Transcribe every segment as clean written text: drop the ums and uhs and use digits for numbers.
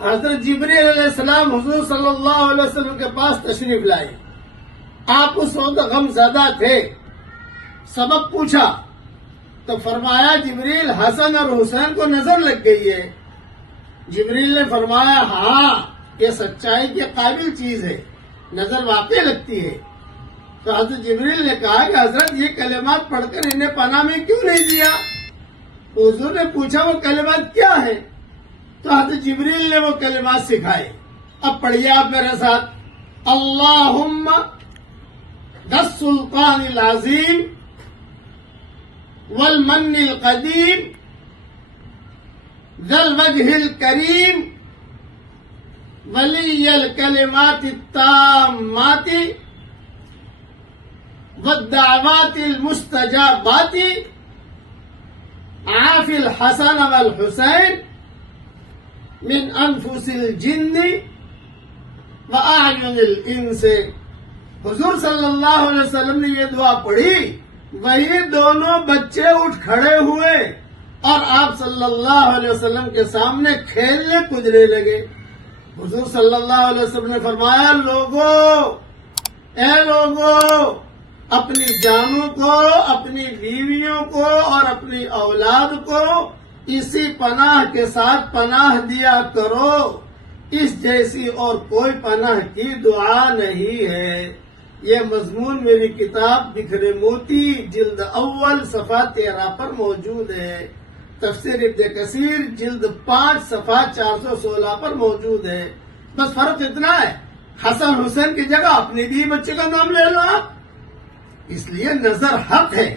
حضرت جبریل علیہ السلام حضور صلی اللہ علیہ وسلم کے پاس تشریف لائے. آپ اس وقت غم زدہ تھے. سبب پوچھا تو فرمایا جبریل حسن اور حسین کو نظر لگ گئی ہے. جبریل نے فرمایا ہاں یہ سچائی کے قابل چیز ہے، نظر واقع لگتی ہے. تو حضرت جبریل نے کہا کہ حضرت یہ کلمات پڑھ کر انہیں پناہ میں کیوں نہیں دیا؟ تو حضور نے پوچھا وہ کلمات کیا ہیں؟ تو حضرت جبریل نے وہ کلمات سکھائے. اب پڑھیے آپ میرے ساتھ. اللہم ذی السلطان العظیم والمن القدیم ذی الوجہ الکریم ولی الکلمات التامات والدعوات المستجابات عافی الحسن والحسین من انفس الجن واعین الانس. حضور صلی اللہ علیہ وسلم نے یہ دعا پڑھی، وہی دونوں بچے اٹھ کھڑے ہوئے اور آپ صلی اللہ علیہ وسلم کے سامنے کھیلنے کودنے لگے. حضور صلی اللہ علیہ وسلم نے فرمایا اے لوگو اپنی جانوں کو، اپنی بیویوں کو اور اپنی اولاد کو اسی پناہ کے ساتھ پناہ دیا کرو، اس جیسی اور کوئی پناہ کی دعا نہیں ہے. یہ مضمون میری کتاب بکھرے موتی جلد اول صفحہ 13 پر موجود ہے. تفسیر ابن کثیر جلد 5 صفحہ 416 پر موجود ہے. بس فرق اتنا ہے، حسن حسین کی جگہ اپنے بھی بچے کا نام لے لو آپ. اس لیے نظر حق ہے،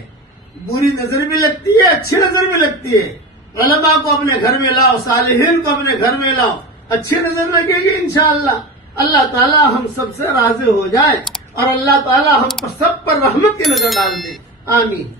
بری نظر بھی لگتی ہے، اچھی نظر بھی لگتی ہے. علماء کو اپنے گھر میں لاؤ، صالحین کو اپنے گھر میں لاؤ، اچھی نظر لگے گی انشاءاللہ. اللہ تعالی ہم سب سے راضی ہو جائے اور اللہ تعالی ہم سب پر رحمت کی نظر ڈال دے. آمین.